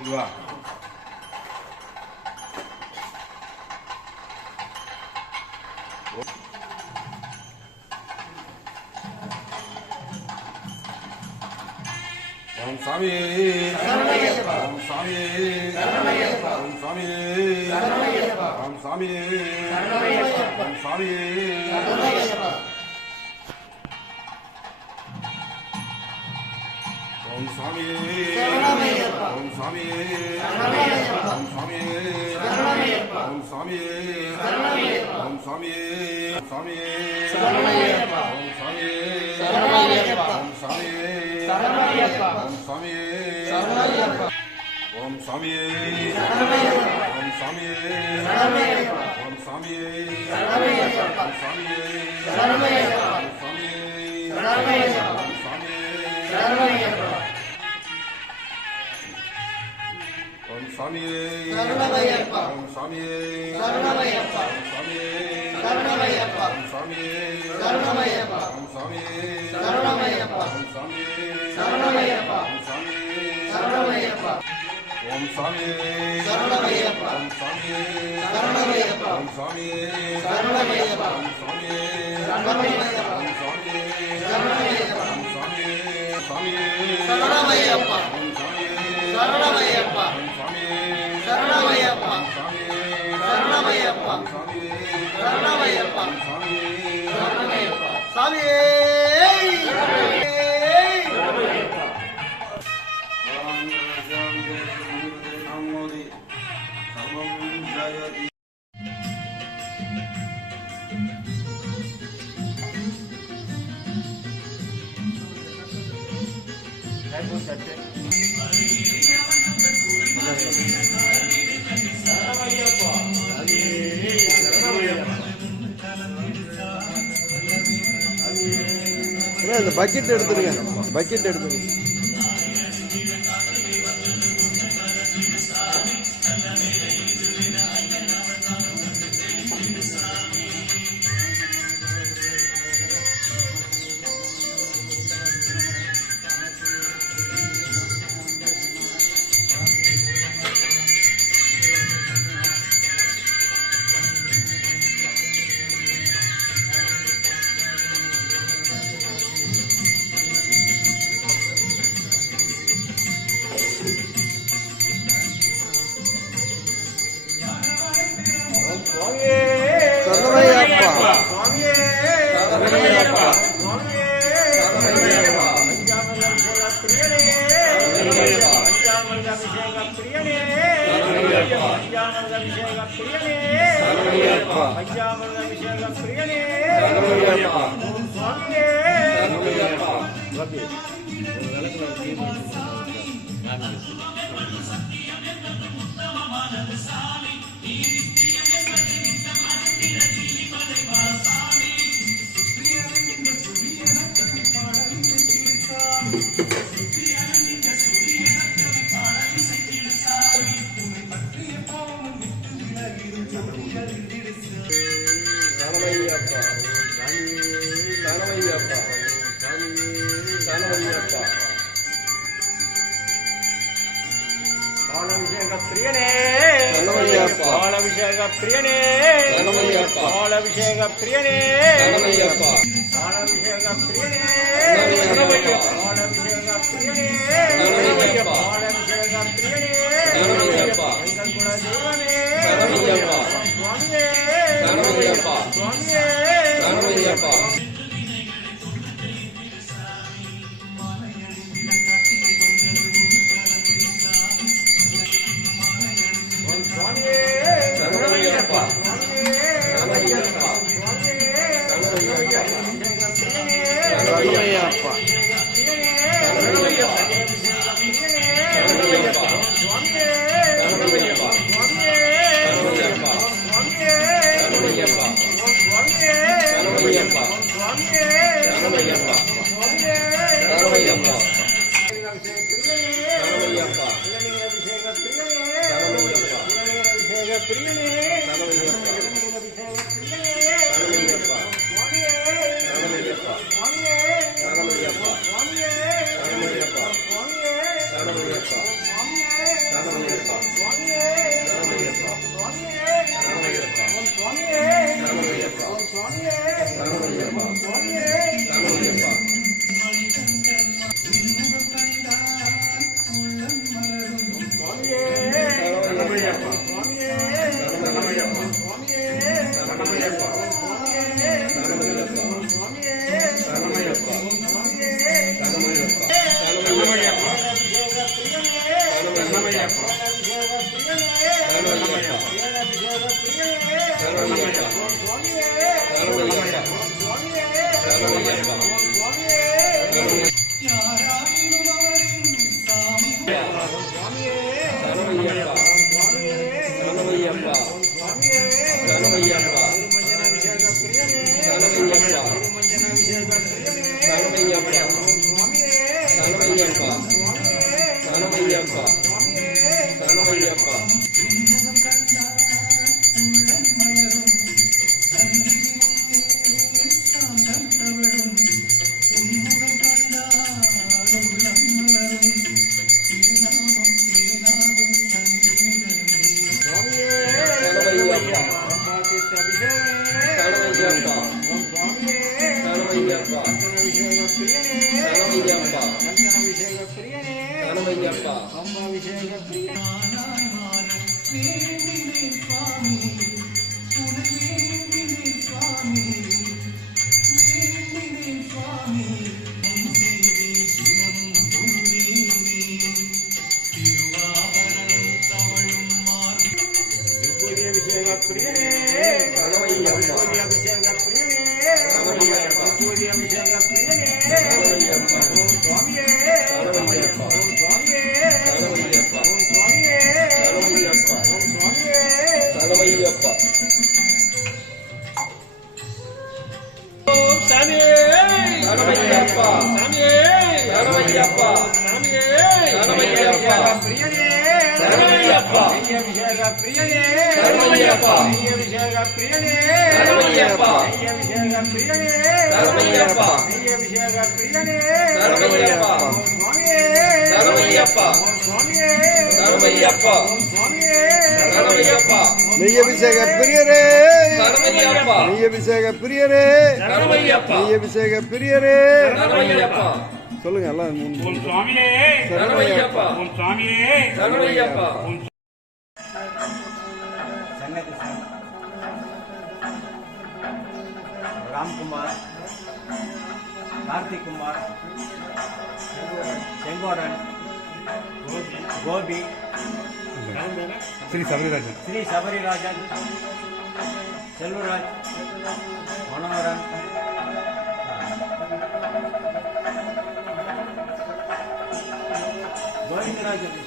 இதுவா ஓம் சாமி ஓம் சாமி ஓம் சாமி ஓம் சாமி ஓம் சாமி ஓம் சாமி ஓம் சாமி ஓம் சாமி ஓம் சாமி ஓம் சாமி சாமி ஓம் சாமி ஓம் சாமி ஓம் சாமி ஓம் சாமி ஓம் சாமி ஓம் சாமி ஓம் சாமி சரணமையப்பா ஓம் சாமி சரணமையப்பா சரணமையப்பா ஓம் சாமி சரணமையப்பா ஓம் சாமி சரணமையப்பா ஓம் சாமி சரணமையப்பா ஓம் சாமி சரணமையப்பா ஓம் சாமி சரணமையப்பா ஓம் சாமி சரணமையப்பா ஓம் சாமி சரணமையப்பா ஓம் சாமி சரணமையப்பா ஓம் சாமி சரணமையப்பா ஓம் சாமி சாமி சரணமையப்பா ஓம் சாமி சரணமையப்பா ஓம் சாமி சரணமையப்பா சாமி சரணமையப்பா சாமி சரணமையப்பா சாமி சரணமையப்பா சாமி இந்த பக்கெட் எடுத்துருங்க, பக்கெட் எடுத்துருங்க. சரணமையப்பா சரணமையப்பா பாலாபிஷேக பிரியனே சரணமையப்பா பாலாபிஷேக பிரியனே சரணமையப்பா பாலாபிஷேக பிரியனே சரணமையப்பா பாலாபிஷேக பிரியனே சரணமையப்பா பாலாபிஷேக பிரியனே சரணமையப்பா பாலாபிஷேக பிரியனே சரணமையப்பா எங்கள் குல தெய்வமே சரணமையப்பா சுவாமியே சரணமையப்பா சுவாமியே சரணமையப்பா சரணமையப்பா சரணமையப்பா சரணமையப்பா சரணமையப்பா நெய்யபிஷேக பிரியரே நெய்யபிஷேக பிரியரே நெய்யபிஷேக பிரியரே சொல்லுங்க எல்லாம் ஓம் சுவாமியே சரணமையப்பா ஓம் சுவாமியே சரணமையப்பா ராம்குமார், கார்த்திக் குமார், செங்கோடன், கோபி, ஸ்ரீ சபரிராஜன், ஸ்ரீ சபரிராஜன், செல்வராஜ், மனோகரன், கோவிந்தராஜன்,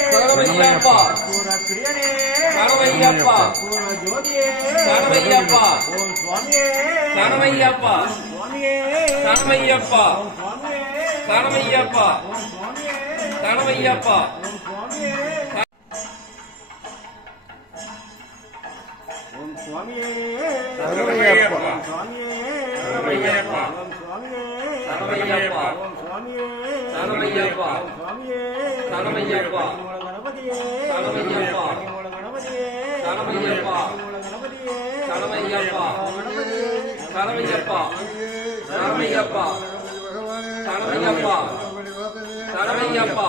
சரணமையப்பா பிரியனே, சரணமையப்பா ஜோதியே, சரணமையப்பா ஓம் சுவாமியே, சரணமையப்பா சுவாமியே, சரணமையப்பா சுவாமியே, சரணமையப்பா ஓம் சுவாமியே, சரணமையப்பா ஓம் சுவாமியே, சரணமையப்பா ஓம் சுவாமியே, சரணமையப்பா ஓம் சுவாமியே, சரணமையப்பா ஓம் சுவாமியே, சரணமையப்பா ஓம் சுவாமியே, சரணமையப்பா மூல கணபதியே, சரணமையப்பா மூல கணபதியே, சரணமையப்பா மூல கணபதியே, சரணமையப்பா கணபதியே, சரணமையப்பா சரணமையப்பா சரணமையப்பா சரணமையப்பா